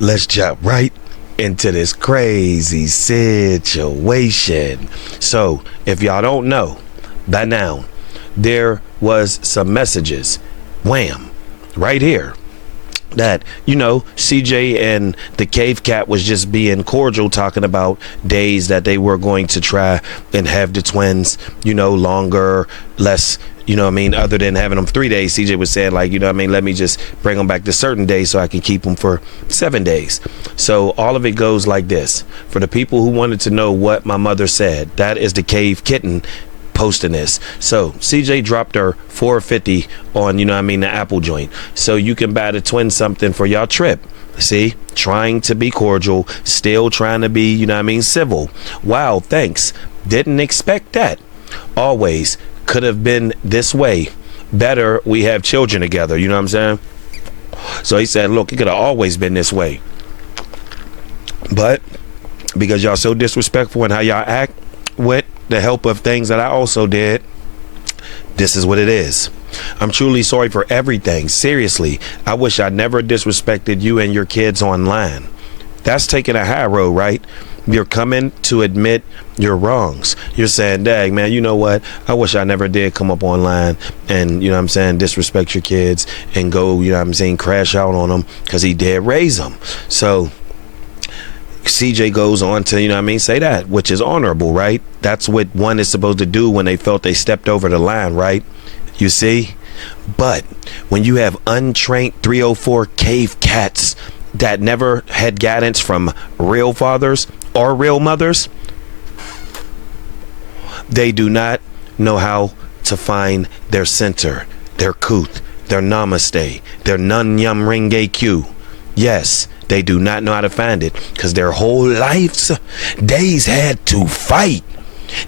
let's jump right into this crazy situation. So, if y'all don't know by now, there was some messages, wham, right here, that, you know, CJ and the Cave Cat was just being cordial, talking about days that they were going to try and have the twins, you know, longer, less, you know what I mean, other than having them 3 days. CJ was saying, like, you know what I mean, let me just bring them back to certain days so I can keep them for 7 days. So all of it goes like this. For the people who wanted to know what my mother said, that is the Cave Kitten posting this. So CJ dropped her $4.50 on, you know what I mean, the Apple joint, so you can buy the twin something for y'all trip. See, trying to be cordial, still trying to be, you know what I mean, civil. Wow, thanks, didn't expect that. Always could have been this way. Better we have children together, you know what I'm saying? So he said, look, it could have always been this way, but because y'all so disrespectful in how y'all act with the help of things that I also did, this is what it is. I'm truly sorry for everything. Seriously, I wish I never disrespected you and your kids online. That's taking a high road, right? You're coming to admit your wrongs. You're saying, dang, man, you know what? I wish I never did come up online and, you know what I'm saying, disrespect your kids and go, you know what I'm saying, crash out on them because he did raise them. So CJ goes on to, you know what I mean, say that, which is honorable, right? That's what one is supposed to do when they felt they stepped over the line, right? You see? But when you have untrained 304 cave cats that never had guidance from real fathers or real mothers, they do not know how to find their center, their kuth, their namaste, their nun yum ringe q. Yes, they do not know how to find it because their whole lives, they's had to fight.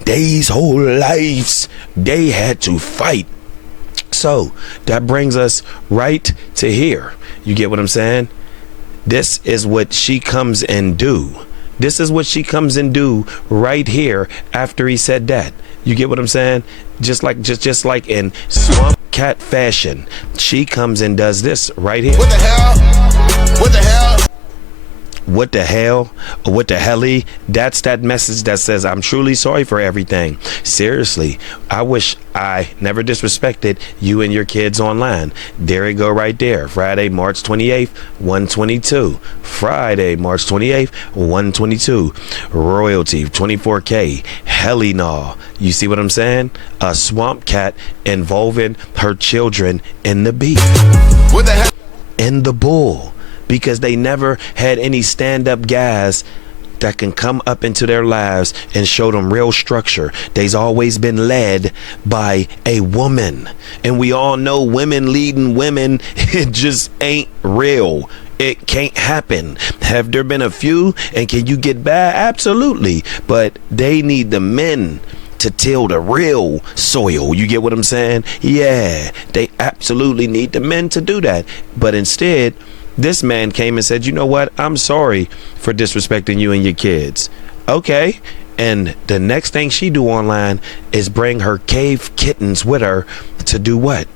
They's whole lives, they had to fight. So that brings us right to here. You get what I'm saying? This is what she comes and do. This is what she comes and do right here after he said that. You get what I'm saying? Just like in swamp cat fashion, she comes and does this right here. What the hell? What the hell? What the hell? What the helly? That's that message that says, I'm truly sorry for everything. Seriously, I wish I never disrespected you and your kids online. There it go right there. Friday, March 28th, 122. Friday, March 28th, 122. Royalty, 24K. Helly no. You see what I'm saying? A swamp cat involving her children in the beef. What the hell? In the bull. Because they never had any stand-up guys that can come up into their lives and show them real structure. They's always been led by a woman. And we all know women leading women, it just ain't real. It can't happen. Have there been a few? And can you get by? Absolutely. But they need the men to till the real soil. You get what I'm saying? Yeah, they absolutely need the men to do that. But instead, this man came and said, you know what? I'm sorry for disrespecting you and your kids. Okay. And the next thing she do online is bring her cave kittens with her to do what?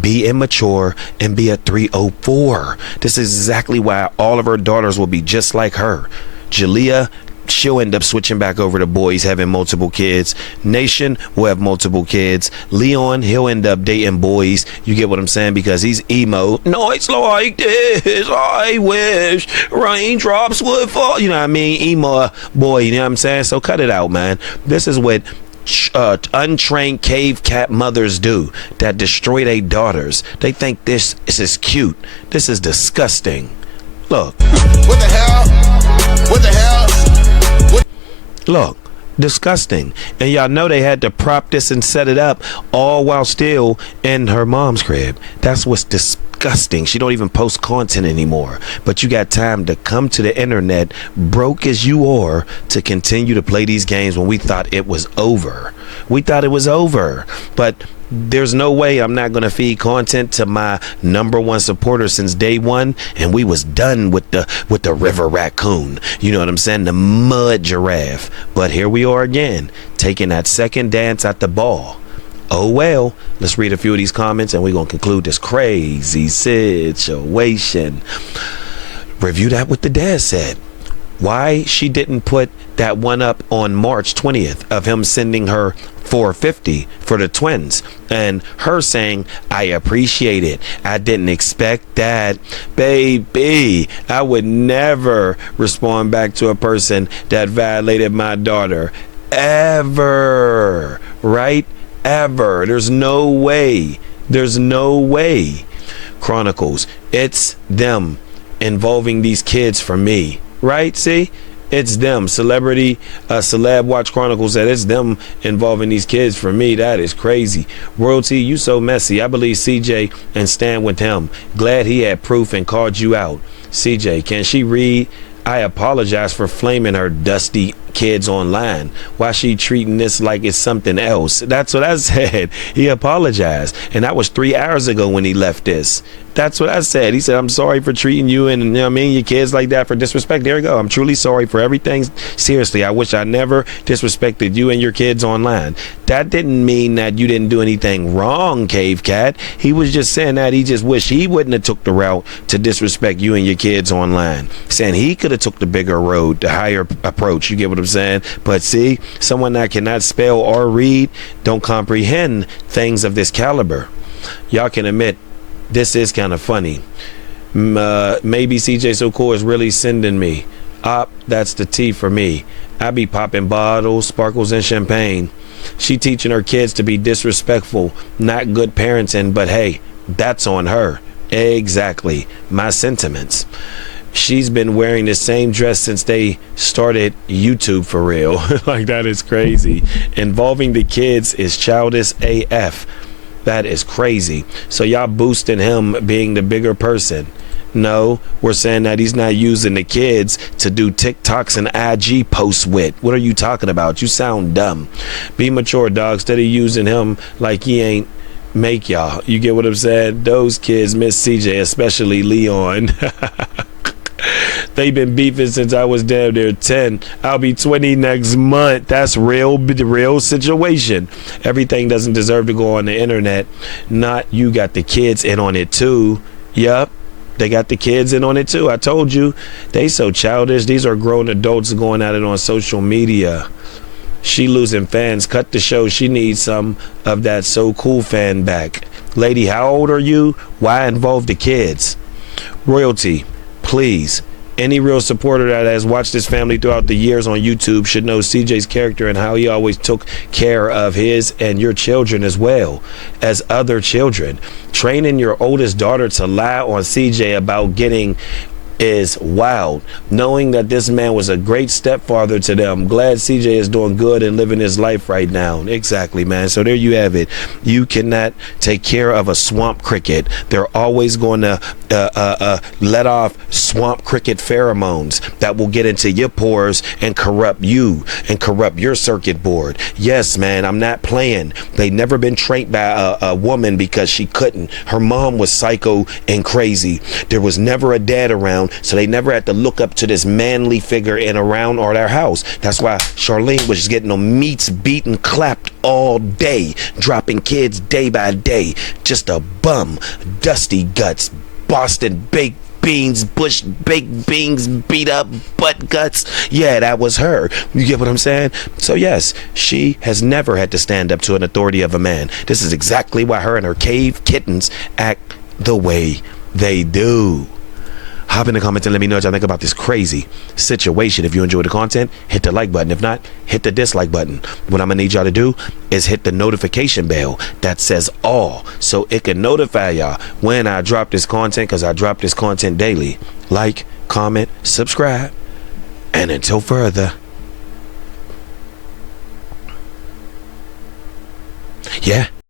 Be immature and be a 304. This is exactly why all of her daughters will be just like her. Jalea, she'll end up switching back over to boys having multiple kids. Nation will have multiple kids. Leon, he'll end up dating boys. You get what I'm saying? Because he's emo. No, it's like this. I wish raindrops would fall. You know what I mean? Emo boy, you know what I'm saying? So cut it out, man. This is what untrained cave cat mothers do that destroy their daughters. They think this is cute. This is disgusting. Look. What the hell? What the hell? Look, disgusting. And y'all know they had to prop this and set it up all while still in her mom's crib. That's what's disgusting. She don't even post content anymore. But you got time to come to the internet, broke as you are, to continue to play these games when we thought it was over. We thought it was over. But there's no way I'm not gonna feed content to my #1 supporter since day one, and we was done with the river raccoon. You know what I'm saying? The mud giraffe. But here we are again, taking that second dance at the ball. Oh well, let's read a few of these comments and we're gonna conclude this crazy situation. Review that what the dad said. Why she didn't put that one up on March 20th of him sending her 450 for the twins and her saying, I appreciate it. I didn't expect that. Baby, I would never respond back to a person that violated my daughter. Ever. Right? Ever. There's no way. There's no way. Chronicles, it's them involving these kids for me. Right? See? It's them. Celeb Watch Chronicles said it's them involving these kids for me. That is crazy. Royalty, you so messy. I believe CJ and stand with him. Glad he had proof and called you out. CJ, can she read? I apologize for flaming her dusty kids online. Why she treating this like it's something else? That's what I said. He apologized. And that was 3 hours ago when he left this. That's what I said. He said, I'm sorry for treating you and, you know what I mean, your kids like that for disrespect. There you go. I'm truly sorry for everything. Seriously, I wish I never disrespected you and your kids online. That didn't mean that you didn't do anything wrong, Cave Cat. He was just saying that he just wished he wouldn't have took the route to disrespect you and your kids online. Saying he could have took the bigger road, the higher approach. You get what I'm saying? But see, someone that cannot spell or read don't comprehend things of this caliber. Y'all can admit this is kind of funny. Maybe CJ So Cool is really sending me. That's the tea for me. I be popping bottles, sparkles, and champagne. She teaching her kids to be disrespectful, not good parenting, but hey, that's on her. Exactly. My sentiments. She's been wearing the same dress since they started YouTube for real. Like, that is crazy. Involving the kids is childish AF. That is crazy. So y'all boosting him being the bigger person. No, we're saying that he's not using the kids to do TikToks and IG posts with. What are you talking about? You sound dumb. Be mature, dog. Instead of using him like he ain't make y'all. You get what I'm saying? Those kids miss CJ, especially Leon. They've been beefing since I was damn near 10. I'll be 20 next month. That's real situation. Everything doesn't deserve to go on the internet. Not you got the kids in on it too. Yup. They got the kids in on it too. I told you. They so childish. These are grown adults going at it on social media. She losing fans. Cut the show. She needs some of that So Cool fan back. Lady, how old are you? Why involve the kids? Royalty, please. Any real supporter that has watched this family throughout the years on YouTube should know CJ's character and how he always took care of his and your children as well as other children. Training your oldest daughter to lie on CJ about getting is wild. Knowing that this man was a great stepfather to them. Glad CJ is doing good and living his life right now. Exactly, man. So there you have it. You cannot take care of a swamp cricket. They're always going to let off swamp cricket pheromones that will get into your pores and corrupt you and corrupt your circuit board. Yes, man, I'm not playing. They never been trained by a woman because she couldn't. Her mom was psycho and crazy. There was never a dad around, so they never had to look up to this manly figure in around or their house. That's why Charlene was just getting them meats beaten, clapped all day, dropping kids day by day. Just a bum, dusty guts, Boston baked beans, Bush baked beans, beat up butt guts. Yeah, that was her. You get what I'm saying? So yes, she has never had to stand up to an authority of a man. This is exactly why her and her cave kittens act the way they do. Hop in the comments and let me know what y'all think about this crazy situation. If you enjoyed the content, hit the like button. If not, hit the dislike button. What I'm gonna need y'all to do is hit the notification bell that says all, so it can notify y'all when I drop this content, because I drop this content daily. Like, comment, subscribe, and until further, yeah.